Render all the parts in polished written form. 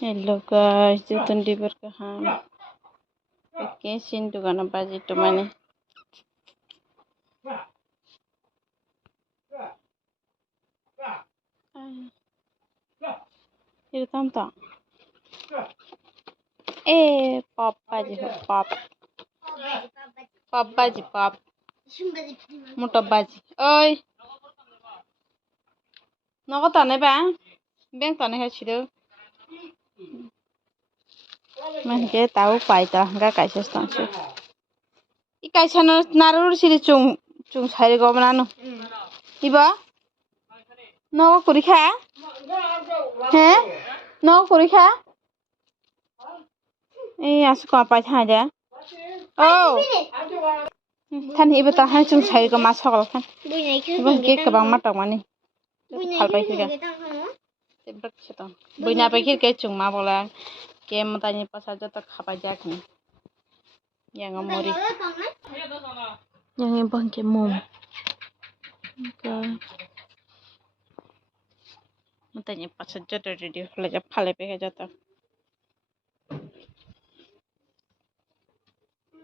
Hello guys, jutun di berkahan. Vacation tu kan apa itu mana? Itu tamta. Pop aja pop. Pop baji pop. Motor baji. Oi. Nak tak ni bang? Bang tak ni kacau. Mungkin tahu paita, enggak kaisa stansi. Kaisa narur sini cung cari kau mana? Iba? Nak kuri kah? Heh? Nak kuri kah? Asuk apa aja? Oh. Kan ibu tahan cung cari kau masuk kalau kan? Ibu kek kebang mata mana? Hal baik juga. Tebak cetong. Bunya pikir kek cung mah bola. Kem tanya pas aja tak apa jak nih. Yang ngomori. Yang ibang kemum. Tanya pas aja dari dia belajar pale peke jatuh.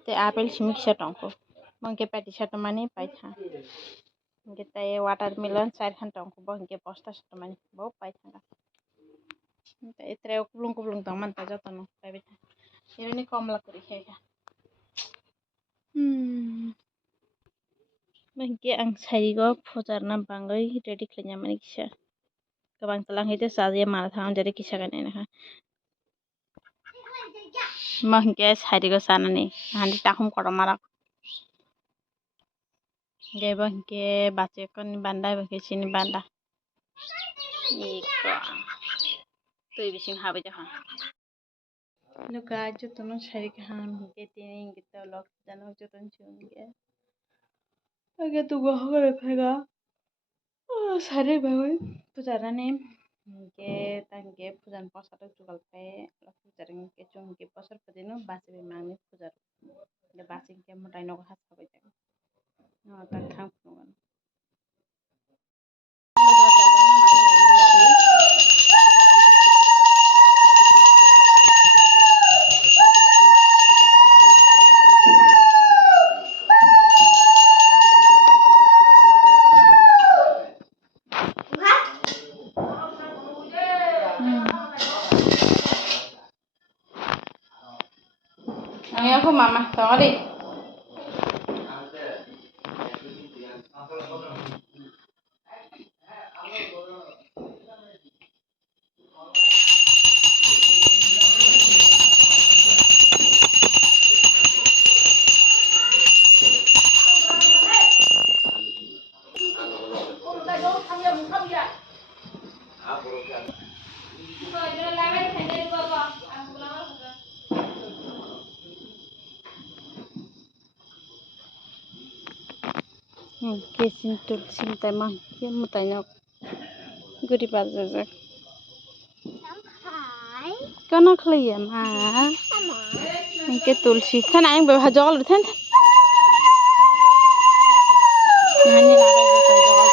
Te apel simik setongko. Mungkin peti satu mani paitha. Kita watermelon cair kantongko. Mungkin posta satu mani. Bau paitha. Itu kubulung taman taja tono. Ini komla kuri kaya. Mungkin ang cari go putar nampangoi ready kelenya mani kisah. Kabang telang itu saja malah thang jadi kisah kan ini kan. Mungkin cari go sana nih. Nanti takum korom marak. Gaya bangke baca kan bandai bangke sini bandai. Iko. Tuh bising habi jahan. Luka jutun cari kahan gitu ini kita lok dan jutun cium ya. Agak tuh gua harga. Cari bawa pujaran nih. Mungkin tangge pujan pasar itu jual pe. Lok pujaran kecung ke pasar putihnya baca bimang nih pujar. Dia baca ke mutai nok khas habi jahan. Tak kham pun. Aku mama tahu deh. Kesin tuh cinta mah, dia mau tanya, gue di pasar aja. Kau nak lihat mah? Mungkin tulsi, kan ayam bawa jual tu kan? Nani lah bawa jual.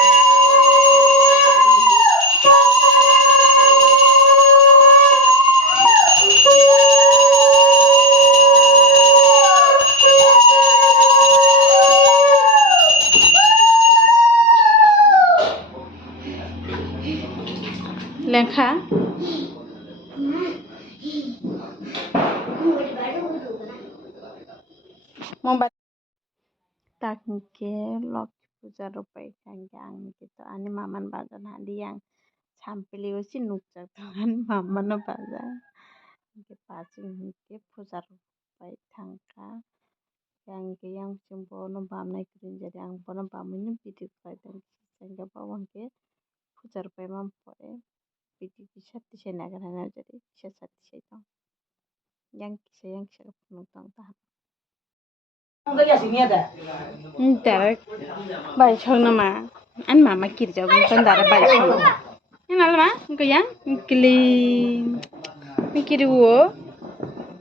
Lekha. Mau tak ke lok puja rupai kanggang gitu. Ani maman bazan hadi yang sampili usi nukjak tuhan maman bazan. Ke pacing ke puja rupai tangka. Yang jumbo no bam naik kerja jadi yang bono bam ini bidik kaitan sehingga bawang ke puja rupai mampu bidik bisa disenakan jadi bisa satu itu. Yang kisah penuntang tahap. Darah bayi cong nama, an mama kiri jauh kan darah bayi cong. Ini nama, engkau yang kili, mikiri wo,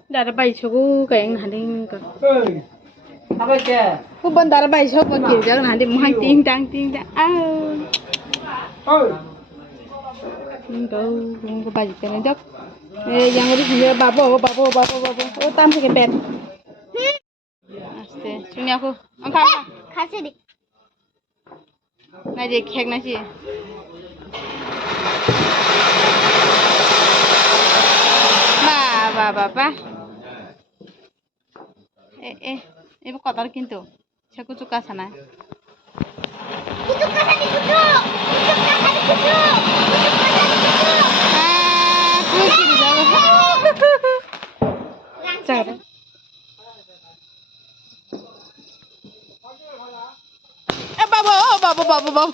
darah bayi cong kayak ngading engkau. Apa ke? Bukan darah bayi cong kiri jauh ngading muhai ting tang, engkau bayi cong jauh. yang udah sini babo. Oh tam sih bed. Aste, sini aku. Angkat. Kasih di. Nasi kek nasi. Ba. Ibu kotor kintu. Saya suka sana. Kucuk kasih di kucuk. Kucing di dalam. Cara. Babo.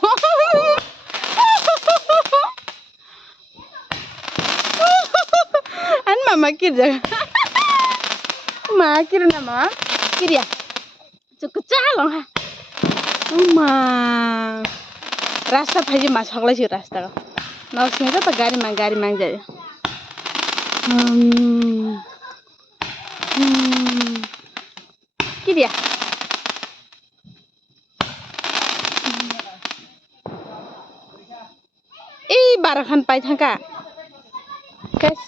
An mama kira. Ma kira nama. Kira. Cukup calong ha. Ma. Rasta भाजी माछ हगलै छु रास्ता को नौसिने त गाडी माग जायो के दिया ए 12 खान पाइ थाका केस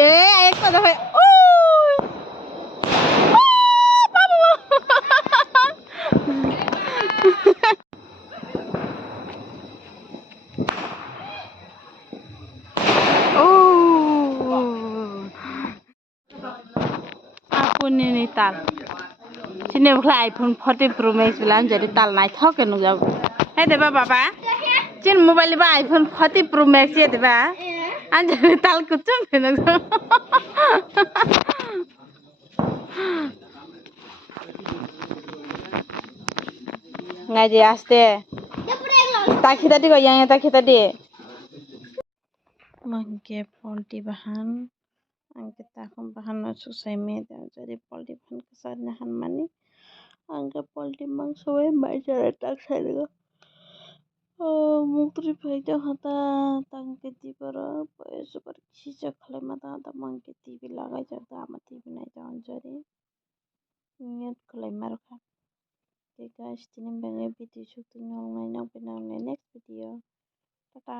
ए एक त दखै Ni tal. Sini bukan iPhone 40 Pro Max bilang jadi tal naik thok kan jauh. Hei deba bapa. Cin mobile ba iPhone 40 Pro Max ya deba. Anjir tal kucing kan jauh. Ngaji aste. Taki tadi kok yang taki tadi. Mangke polti bahan. Angke takon bahan susai medan jadi polti bahan kesanahan mani. Angke polti mang soe majar tak saya. Mukri faida hata tangke tibara super खींचा खले मता ता मंके TV लगा जाता आम TV नहीं जान जरी नियत खले मरखा ते गाइस तिने बेंगे वीडियो शुट नॉल नहीं ना नेक्स्ट वीडियो टाटा